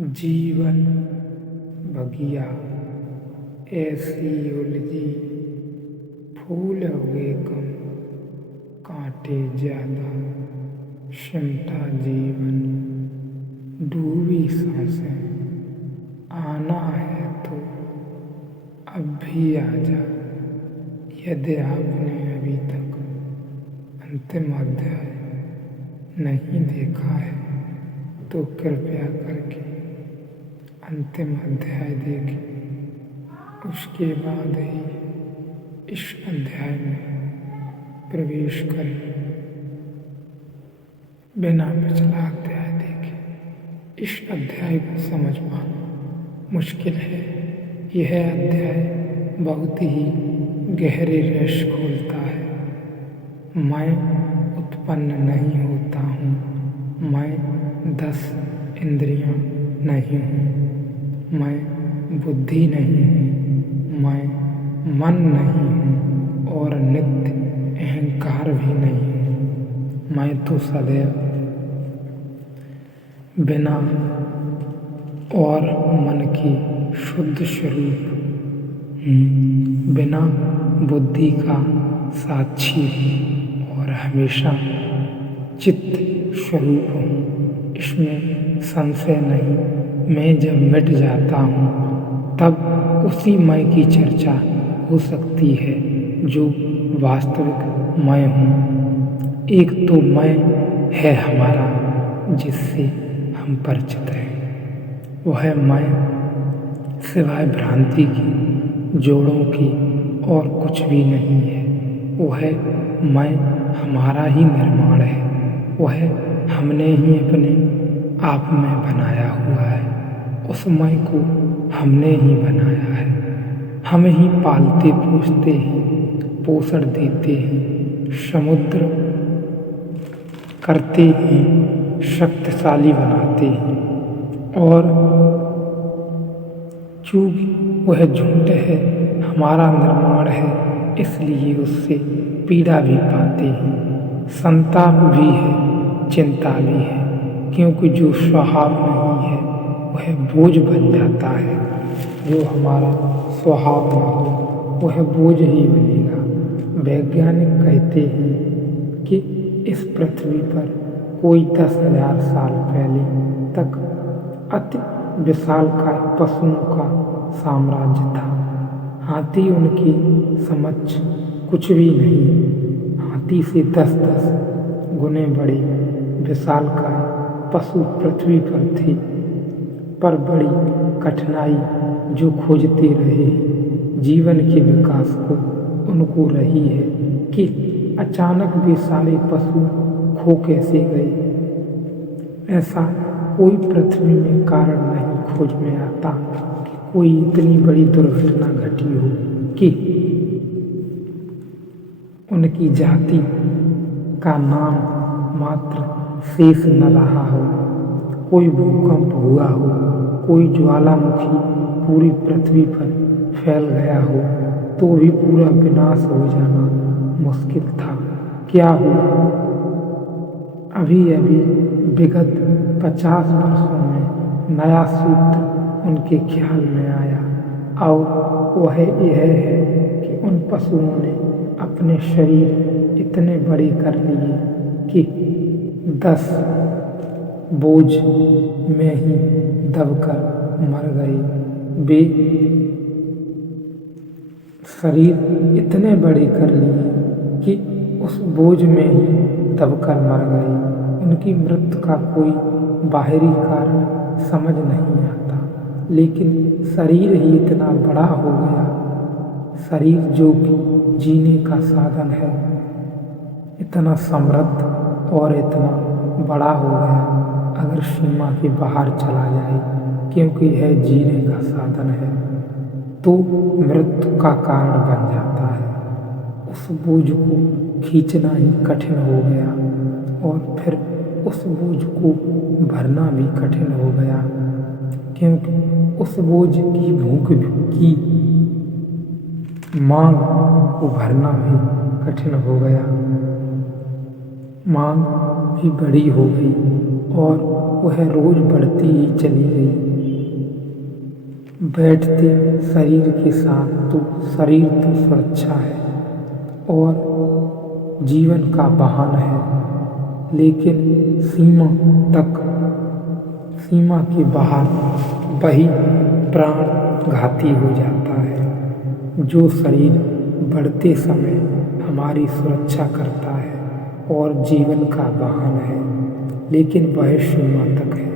जीवन बगिया ऐसी उलझी, फूल उगे कम, कांटे ज्यादा, सिमटा जीवन, डूबी सांसें, आना है तो अब भी आजा। यदि आपने अभी तक अंतिम अध्याय नहीं देखा है तो कृपया करके अंतिम अध्याय देखें। उसके बाद ही इस अध्याय में प्रवेश करें। बिना पिछला अध्याय देखे इस अध्याय को समझ पाना मुश्किल है। यह अध्याय बहुत ही गहरे रहस्य खोलता है। मैं उत्पन्न नहीं होता हूँ, मैं 10 इंद्रियां नहीं हूँ, मैं बुद्धि नहीं हूँ, मैं मन नहीं हूँ और नित्य अहंकार भी नहीं हूँ। मैं तो सदैव बिना और मन की शुद्ध स्वरूप हूँ, बिना बुद्धि का साक्षी हूँ और हमेशा चित्त स्वरूप हूँ। इसमें संशय नहीं। मैं जब मिट जाता हूँ तब उसी मैं की चर्चा हो सकती है जो वास्तविक मैं हूँ। एक तो मैं है हमारा जिससे हम परिचित हैं। वह मैं सिवाय भ्रांति की, जोड़ों की और कुछ भी नहीं है। वह मैं हमारा ही निर्माण है। वह हमने ही अपने आप में बनाया हुआ है। उस मैं को हमने ही बनाया है। हम ही पालते पोसते हैं, पोषण देते हैं, समुद्र करते हैं, शक्तिशाली बनाते हैं और चूंकि वह झूठ है, हमारा निर्माण है, इसलिए उससे पीड़ा भी पाते हैं, संताप भी है, चिंता भी है, क्योंकि जो स्वभाव नहीं है वह बोझ बन जाता है। जो हमारा स्वभाव न हो वह बोझ ही बनेगा। वैज्ञानिक कहते हैं कि इस पृथ्वी पर कोई 10,000 साल पहले तक अति विशालकाय पशुओं का साम्राज्य था। हाथी उनकी समक्ष कुछ भी नहीं। हाथी से 10-10 गुने बड़े विशालकाय पशु पृथ्वी पर थे, पर बड़ी कठिनाई जो खोजते रहे जीवन के विकास को उनको रही है कि अचानक वे सारे पशु खो कैसे गए। ऐसा कोई पृथ्वी में कारण नहीं खोज में आता कि कोई इतनी बड़ी दुर्घटना घटी हो कि उनकी जाति का नाम मात्र शेष न रहा हो। कोई भूकंप हुआ हो, कोई ज्वालामुखी पूरी पृथ्वी पर फैल गया हो तो भी पूरा विनाश हो जाना मुश्किल था। क्या हुआ? अभी अभी विगत 50 वर्षों में नया सूत्र उनके ख्याल में आया और वह यह है कि उन पशुओं ने अपने शरीर इतने बड़े कर लिए कि 10 बोझ में ही दबकर मर गए। वे शरीर इतने बड़े कर लिए कि उस बोझ में ही दबकर मर गए। उनकी मृत्यु का कोई बाहरी कारण समझ नहीं आता, लेकिन शरीर ही इतना बड़ा हो गया। शरीर जो कि जीने का साधन है, इतना समृद्ध और इतना बड़ा हो गया, अगर सीमा के बाहर चला जाए, क्योंकि यह जीने का साधन है, तो मृत्यु का कारण बन जाता है। उस बोझ को खींचना ही कठिन हो गया और फिर उस बोझ को भरना भी कठिन हो गया, क्योंकि उस बोझ की भूख की मांग को भरना भी कठिन हो गया। मांग भी बड़ी हो गई और वह रोज बढ़ती ही चली गई। बैठते शरीर के साथ तो शरीर तो सुरक्षा है और जीवन का वाहन है, लेकिन सीमा के बाहर वही प्राण घाती हो जाता है। जो शरीर बढ़ते समय हमारी सुरक्षा करता है और जीवन का वाहन है, लेकिन वह सीमा तक है।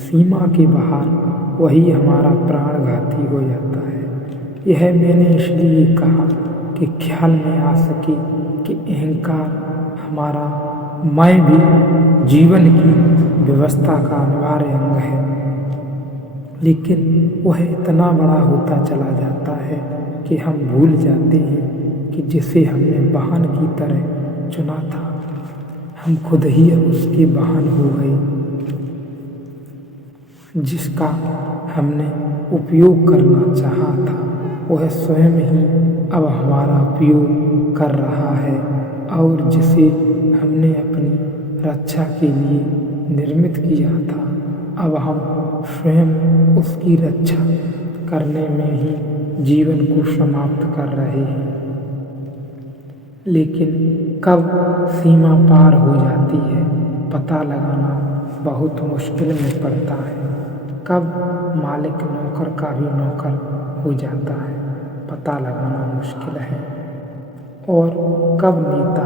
सीमा के बाहर वही हमारा प्राण घाती हो जाता है। यह मैंने इसलिए कहा कि ख्याल में आ सके कि अहंकार हमारा मैं भी जीवन की व्यवस्था का अनिवार्य अंग है, लेकिन वह इतना बड़ा होता चला जाता है कि हम भूल जाते हैं कि जिसे हमने वाहन की तरह चुना था, हम खुद ही उसके वाहन हो गए। जिसका हमने उपयोग करना चाहा था वह स्वयं ही अब हमारा उपयोग कर रहा है, और जिसे हमने अपनी रक्षा के लिए निर्मित किया था अब हम स्वयं उसकी रक्षा करने में ही जीवन को समाप्त कर रहे हैं। लेकिन कब सीमा पार हो जाती है पता लगाना बहुत मुश्किल में पड़ता है। कब मालिक नौकर का भी नौकर हो जाता है पता लगाना मुश्किल है, और कब नेता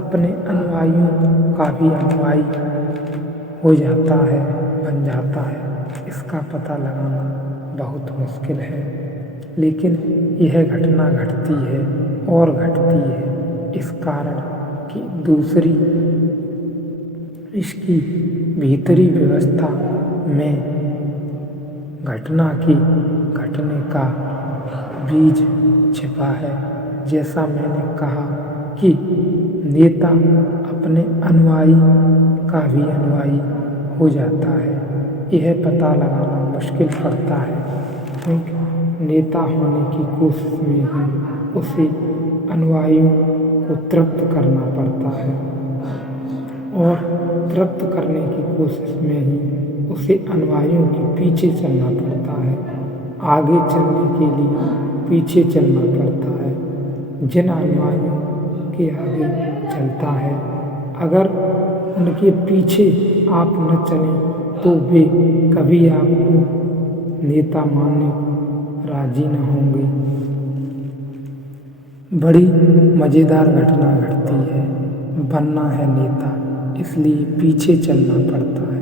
अपने अनुयायियों का भी अनुयायी हो जाता है, बन जाता है, इसका पता लगाना बहुत मुश्किल है। लेकिन यह घटना घटती है और घटती है इस कारण कि दूसरी इसकी भीतरी व्यवस्था में घटना की घटने का बीज छिपा है। जैसा मैंने कहा कि नेता अपने अनुयायी का भी अनुयायी हो जाता है, यह पता लगाना मुश्किल पड़ता है, क्योंकि नेता होने की कोशिश में ही उसे अनुयायियों को तृप्त करना पड़ता है, और तृप्त करने की कोशिश में ही उसे अनुयायियों के पीछे चलना पड़ता है। आगे चलने के लिए पीछे चलना पड़ता है। जिन अनुयायियों के आगे चलता है, अगर उनके पीछे आप न चलें तो वे कभी आपको नेता मानने को राजी न होंगे। बड़ी मज़ेदार घटना घटती है। बनना है नेता, इसलिए पीछे चलना पड़ता है।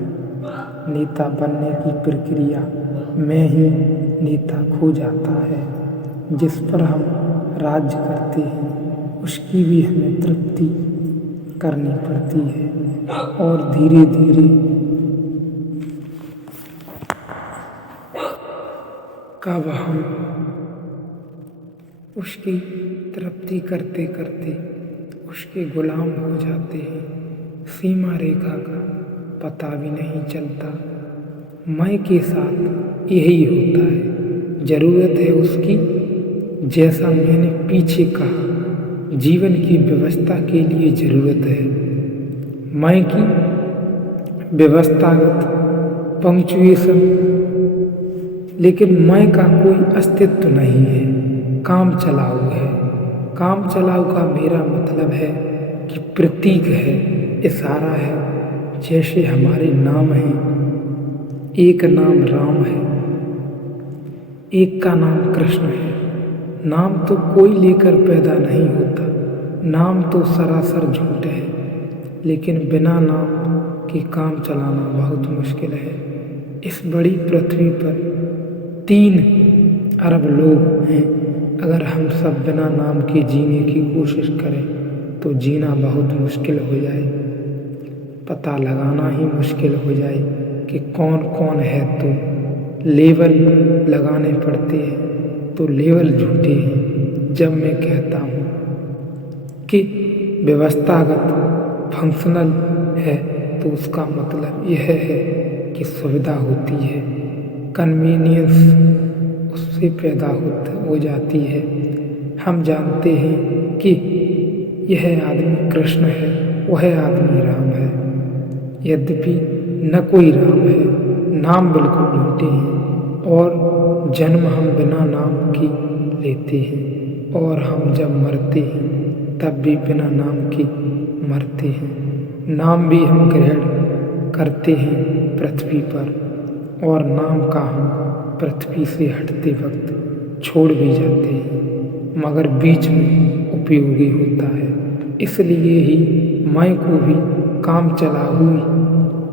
नेता बनने की प्रक्रिया में ही नेता खो जाता है। जिस पर हम राज्य करते हैं उसकी भी हमें तृप्ति करनी पड़ती है, और धीरे धीरे कब हम उसकी तृप्ति करते करते उसके गुलाम हो जाते हैं, सीमा रेखा का पता भी नहीं चलता। मैं के साथ यही होता है। ज़रूरत है उसकी, जैसा मैंने पीछे कहा, जीवन की व्यवस्था के लिए ज़रूरत है मैं की व्यवस्थागत पंक्चुएशन, लेकिन मैं का कोई अस्तित्व नहीं है, काम चलाऊ है। काम चलाऊ का मेरा मतलब है कि प्रतीक है, इशारा है। जैसे हमारे नाम हैं, एक नाम राम है, एक का नाम कृष्ण है। नाम तो कोई लेकर पैदा नहीं होता, नाम तो सरासर झूठ है, लेकिन बिना नाम के काम चलाना बहुत मुश्किल है। इस बड़ी पृथ्वी पर 3 अरब लोग हैं। अगर हम सब बिना नाम के जीने की कोशिश करें तो जीना बहुत मुश्किल हो जाए, पता लगाना ही मुश्किल हो जाए कि कौन कौन है। तो लेबल लगाने पड़ते हैं, तो लेबल झूठे हैं। जब मैं कहता हूँ कि व्यवस्थागत फंक्शनल है तो उसका मतलब यह है कि सुविधा होती है, कन्वीनियंस उससे पैदा हो जाती है। हम जानते हैं कि यह आदमी कृष्ण है, वह आदमी राम है, यद्यपि न कोई राम है, नाम बिल्कुल झूठे हैं और जन्म हम बिना नाम की लेते हैं, और हम जब मरते हैं तब भी बिना नाम की मरते हैं। नाम भी हम ग्रहण करते हैं पृथ्वी पर, और नाम का हम पृथ्वी से हटते वक्त छोड़ भी जाते हैं, मगर बीच में उपयोगी होता है। इसलिए ही मैं को भी काम चला हुई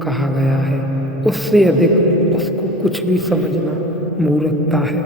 कहा गया है। उससे अधिक उसको कुछ भी समझना मूर्खता है।